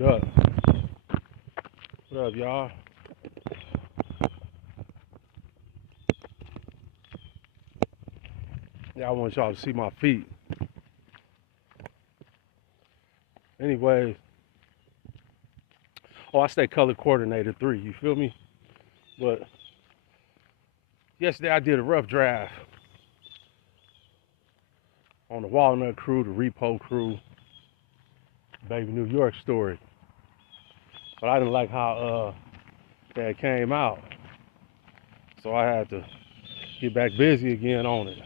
What up? What up, y'all? Yeah, I want y'all to see my feet. Anyway, I stay color coordinated 3, you feel me? But yesterday I did a rough draft on the Walnut crew, the Repo crew, Baby New York story. But I didn't like how that came out. So I had to get back busy again on it.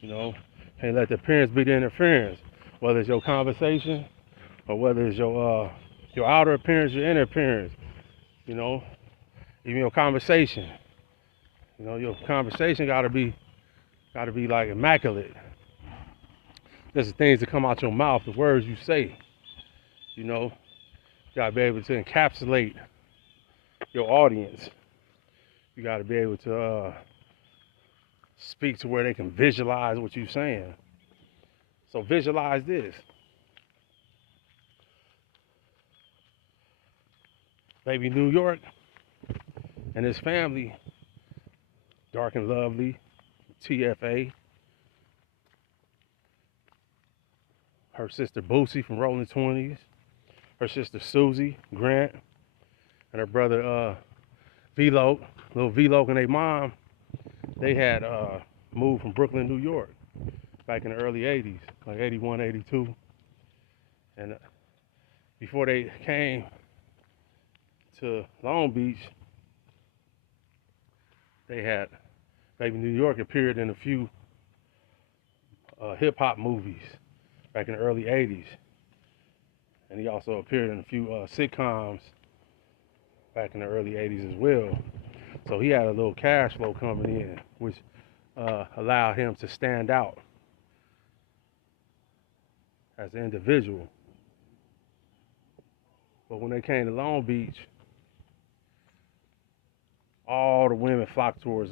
You know, can't let the appearance be the interference. Whether it's your conversation or whether it's your outer appearance, your inner appearance. You know, even your conversation. You know, your conversation gotta be like immaculate. There's the things that come out your mouth, the words you say. You know, you gotta be able to encapsulate your audience. You gotta be able to speak to where they can visualize what you're saying. So visualize this. Baby New York and his family, dark and lovely, TFA. Her sister Boosie from Rolling 20s. Her sister Susie Grant. And her brother Velo, little Velo and their mom. They had moved from Brooklyn, New York back in the early 80s, like 81, 82. And before they came to Long Beach, they had Baby New York appeared in a few hip hop movies back in the early 80s. And he also appeared in a few sitcoms back in the early 80s as well. So he had a little cash flow coming in, which allowed him to stand out as an individual. But when they came to Long Beach, all the women flocked towards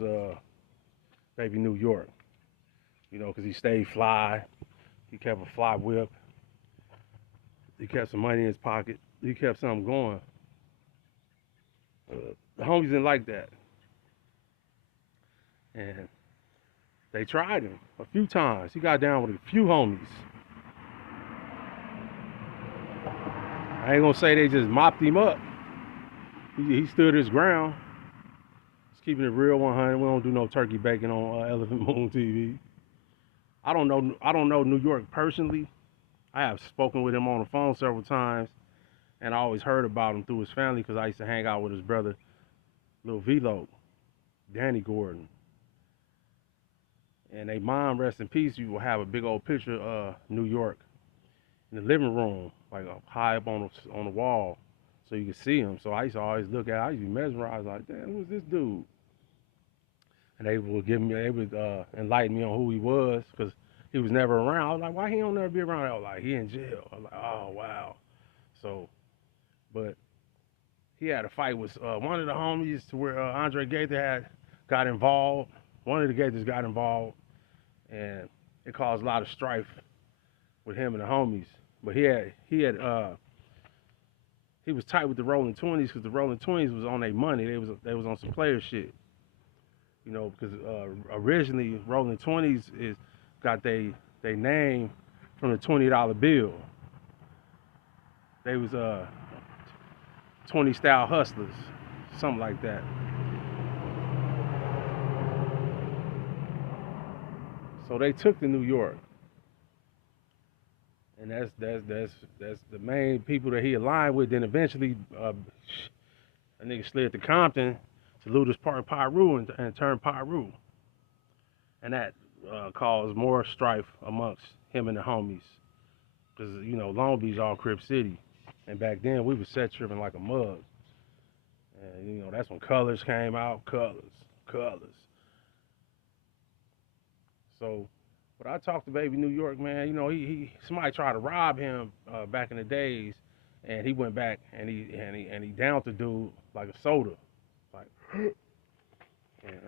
Baby New York. You know, because he stayed fly. He kept a fly whip. He kept some money in his pocket. He kept something going. The homies didn't like that. And they tried him a few times. He got down with a few homies. I ain't gonna say they just mopped him up. He stood his ground. Just keeping it real 100. We don't do no turkey bacon on Elephant Moon TV. I don't know New York personally. I have spoken with him on the phone several times, and I always heard about him through his family because I used to hang out with his brother, Lil Velo, Danny Gordon. And they mom, rest in peace, you will have a big old picture of New York in the living room, like high up on the wall, so you can see him. So I used to always look at it. I used to be mesmerized, like, damn, who's this dude? And they would enlighten me on who he was, because he was never around. I was like, why he don't never be around? I was like, he in jail. I was like, oh, wow. So, but he had a fight with one of the homies to where Andre Gaither got involved. One of the Gaithers got involved, and it caused a lot of strife with him and the homies. But he was tight with the Rolling 20s because the Rolling 20s was on their money. They was on some player shit. You know, because originally Rolling 20s got they name from the $20 bill. They was 20 style hustlers, something like that. So they took to New York, and that's the main people that he aligned with. Then eventually, a nigga slid to Compton, to Lueders Park, Piru, and turned Piru, and that caused more strife amongst him and the homies, because you know Long Beach all Crip City, and back then we was set tripping like a mug, and you know that's when Colors came out, colors. So, but I talked to Baby New York, man. You know, somebody tried to rob him back in the days, and he went back and he downed the dude like a soda, like, and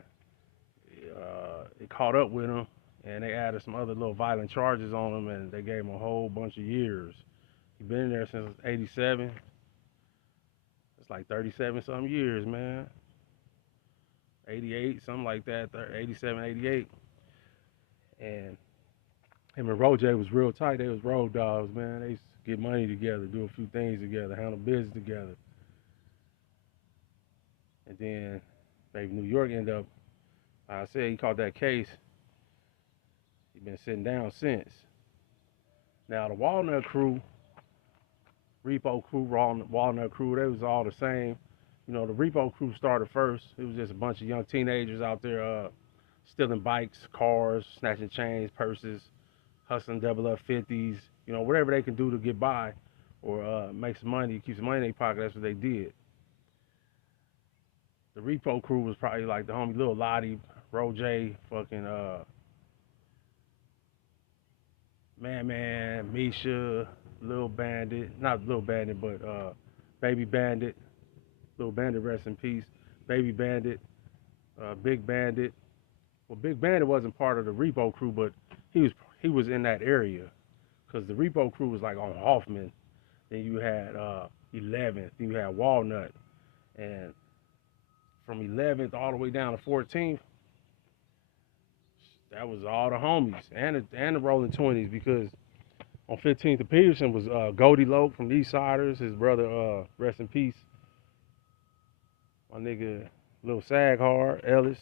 it caught up with him, and they added some other little violent charges on him, and they gave him a whole bunch of years. He been in there since '87. It's like 37 something years, man. 88, something like that. 87, 88. And him and Rojay was real tight. They was road dogs, man. They used to get money together, do a few things together, handle business together. And then maybe New York ended up, like I said, he caught that case. He been sitting down since. Now the Walnut crew, Repo crew, Walnut crew, they was all the same. You know, the Repo crew started first. It was just a bunch of young teenagers out there stealing bikes, cars, snatching chains, purses, hustling double up 50s, you know, whatever they can do to get by or make some money, keep some money in their pocket. That's what they did. The Repo crew was probably like the homie Lil Loddie, Rojay, fucking Man, Misha, Lil Bandit, not Lil Bandit, but Baby Bandit, Lil Bandit, rest in peace, Baby Bandit, Big Bandit. Well, Big Bandit wasn't part of the Repo crew, but he was he was in that area because the Repo crew was like on Hoffman. Then you had 11th, then you had Walnut, and from 11th all the way down to 14th, that was all the homies and the Rolling 20s because on 15th and Peterson was Goldie Loke from the East Siders, his brother, rest in peace, my nigga Lil Saghard, Ellis,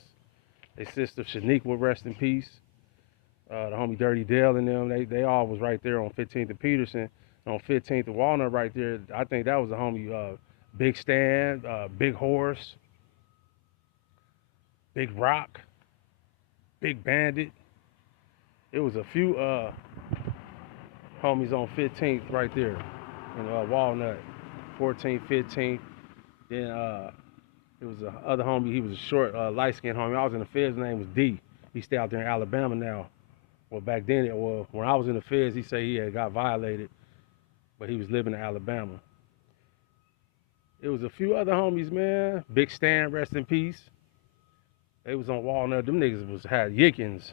their sister Shaniqua, rest in peace, the homie Dirty Dale and them, they all was right there on 15th and Peterson. On 15th and Walnut right there, I think that was the homie Big Stan, Big Horse, Big Rock, Big Bandit. It was a few homies on 15th right there in Walnut, 14th, 15th. Then it was the other homie. He was a short, light-skinned homie. I was in the feds. His name was D. He stay out there in Alabama now. Well, back then, when I was in the feds, he said he had got violated, but he was living in Alabama. It was a few other homies, man. Big Stan, rest in peace. They was on Walnut. Them niggas had yickins.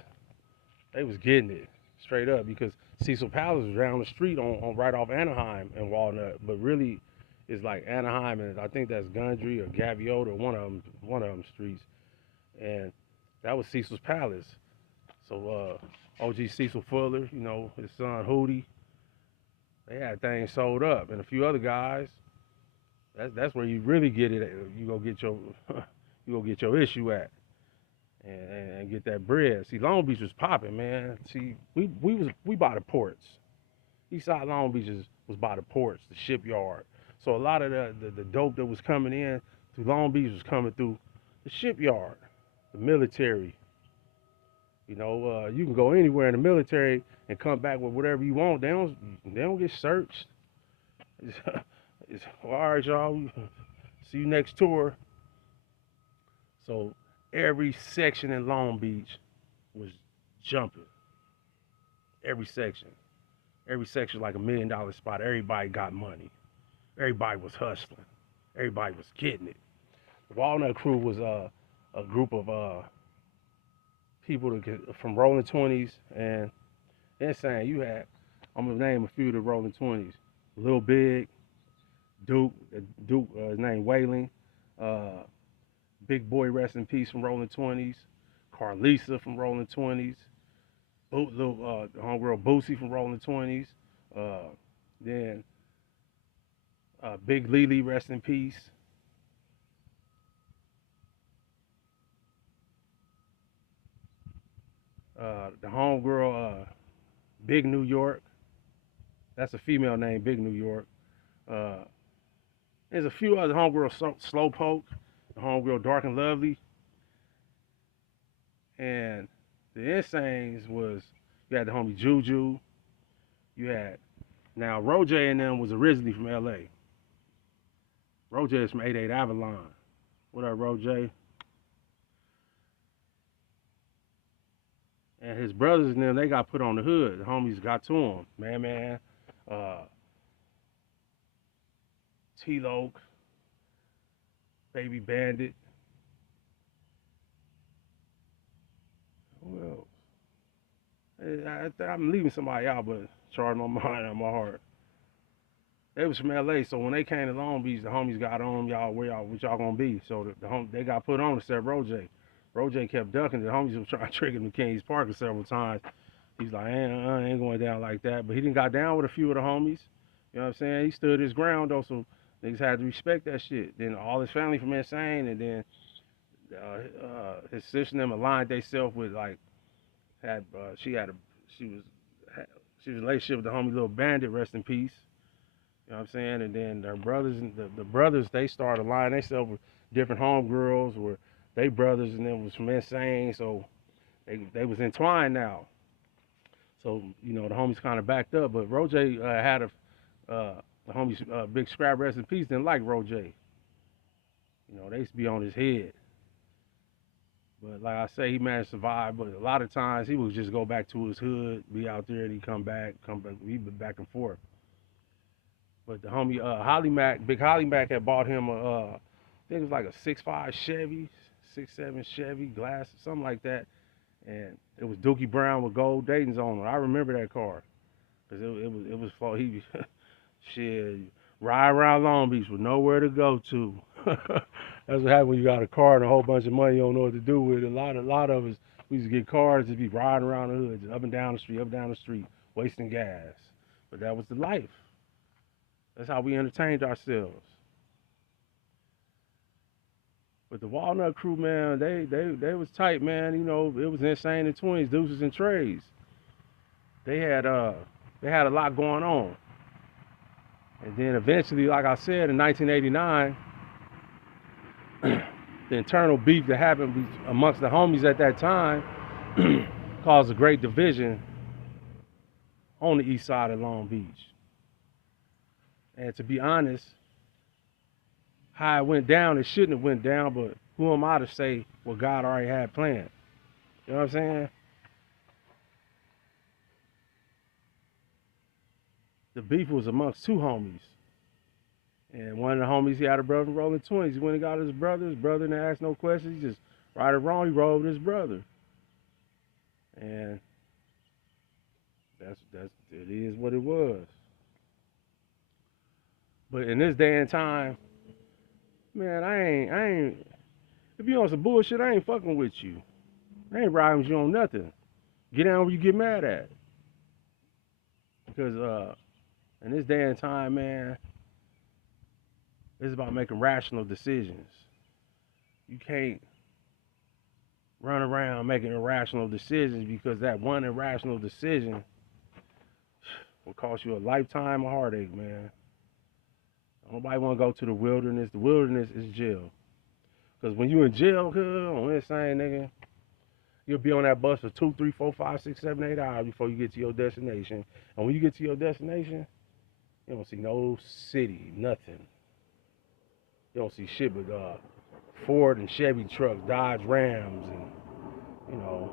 They was getting it straight up because Cecil Palace was down the street on right off Anaheim and Walnut, but really it's like Anaheim and I think that's Gundry or Gaviota, one of them streets, and that was Cecil's Palace. So OG Cecil Fuller, you know, his son Hootie, they had things sold up, and a few other guys. That's where you really get it. You go get your you go get your issue at. And get that bread. See, Long Beach was popping, man. See, we by the ports. Eastside Long Beach was by the ports, the shipyard. So a lot of the dope that was coming in through Long Beach was coming through the shipyard, the military. You know, you can go anywhere in the military and come back with whatever you want. They don't get searched. It's all right, y'all. See you next tour. So every section in Long Beach was jumping. Every section. Every section like $1 million spot. Everybody got money. Everybody was hustling. Everybody was getting it. The Walnut crew was a group of people from Rolling 20s and Insane. You had, I'm going to name a few of the Rolling 20s. Lil Big, Duke, his name Wailing, Big Boy, rest in peace, from Rolling 20s. Carlisa from Rolling 20s. Homegirl Boosie from Rolling 20s. Then Big Lily, rest in peace. The homegirl Big New York. That's a female name, Big New York. There's a few other homegirls, Slowpoke. Homegirl Dark and Lovely, and the Insanes was, you had the homie Juju, you had, now Rojay and them was originally from LA. Rojay is from 88 Avalon. What up, Rojay? And his brothers and them, they got put on the hood. The homies got to them. Man, T-Loke, Baby Bandit. Who else? I'm leaving somebody out, but charging my mind out my heart. they was from LA, so when they came to Long Beach, the homies got on y'all, what y'all gonna be. So they got put on except Rojay. Rojay kept ducking. The homies was trying to trick him to Kings Park several times. He's like, I ain't going down like that. But he didn't got down with a few of the homies. You know what I'm saying? He stood his ground though, so niggas had to respect that shit. Then all his family from Insane, and then his sister and them aligned themselves with like she was she was in a relationship with the homie Little Bandit, rest in peace. You know what I'm saying? And then their brothers and the brothers, they started aligning themselves with different homegirls, where they brothers and them was from Insane, so they was entwined now. So you know the homies kind of backed up, but Rojay had the homies Big Scrap, rest in peace, didn't like Rojay. You know they used to be on his head. But like I say, he managed to survive. But a lot of times he would just go back to his hood, be out there, and he come back. He'd be back and forth. But the homie Holly Mac, Big Holly Mac had bought him I think it was like a 6.5 Chevy, 6.7 Chevy glass, something like that. And it was Dookie Brown with gold Dayton's on it. I remember that car, cause it was for he shit ride around Long Beach with nowhere to go to. That's what happens when you got a car and a whole bunch of money you don't know what to do with it. A lot of us, we used to get cars to be riding around the hood, just up and down the street, wasting gas. But that was the life. That's how we entertained ourselves. But the Walnut crew, man, they was tight, man. You know, it was Insane in Twins, Deuces and Trays. They had a lot going on. And then eventually, like I said, in 1989, the internal beef that happened amongst the homies at that time caused a great division on the east side of Long Beach. And to be honest, how it went down, it shouldn't have went down, but who am I to say what God already had planned? You know what I'm saying? The beef was amongst two homies. And one of the homies, he had a brother rolling 20s. He went and got his brother didn't ask no questions. He just, right or wrong, he rolled with his brother. And it is what it was. But in this day and time, man, I ain't, if you on some bullshit, I ain't fucking with you. I ain't riding with you on nothing. Get down where you get mad at. Because in this day and time, man, it's about making rational decisions. You can't run around making irrational decisions, because that one irrational decision will cost you a lifetime of heartache, man. Nobody want to go to the wilderness. The wilderness is jail. Because when you in jail, on Insane, nigga, you'll be on that bus for 2, 3, 4, 5, 6, 7, 8 hours before you get to your destination. And when you get to your destination, you don't see no city, nothing. You don't see shit but Ford and Chevy trucks, Dodge Rams, and, you know,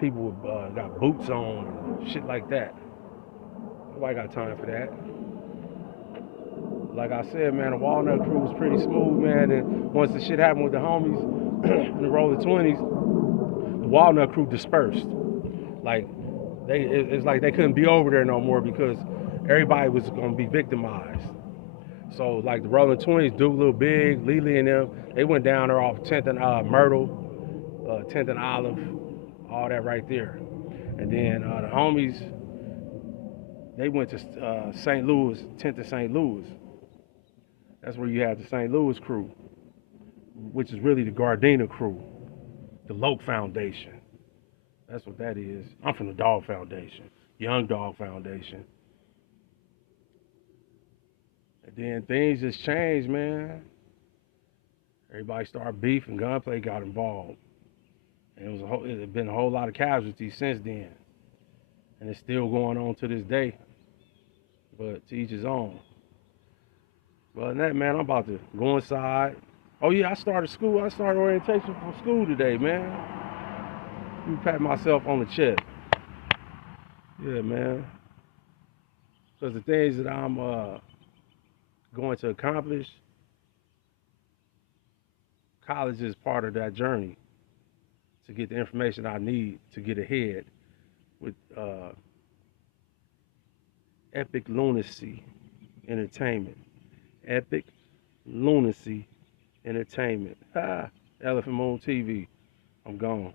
people with, got boots on and shit like that. Nobody got time for that. Like I said, man, the Walnut crew was pretty smooth, man. And once the shit happened with the homies in the rolling 20s, the Walnut crew dispersed. Like, it's like they couldn't be over there no more because everybody was gonna be victimized. So like the rolling 20s, Duke, Lil Big, Lily and them, they went down there off 10th and Myrtle, 10th and Olive, all that right there. And then the homies, they went to St. Louis, 10th and St. Louis. That's where you have the St. Louis crew, which is really the Gardena crew, the Loke Foundation. That's what that is. I'm from the Dog Foundation, Young Dog Foundation. And then things just changed, man. Everybody started beefing, gunplay got involved. And it had been a whole lot of casualties since then. And it's still going on to this day. But to each his own. But other than that, man, I'm about to go inside. Oh yeah, I started school. I started orientation from school today, man. Let me pat myself on the chest. Yeah, man. Because the things that I'm going to accomplish, college is part of that journey to get the information I need to get ahead with epic lunacy Entertainment. Epic Lunacy Entertainment. Ha! Elephant Moon TV. I'm gone.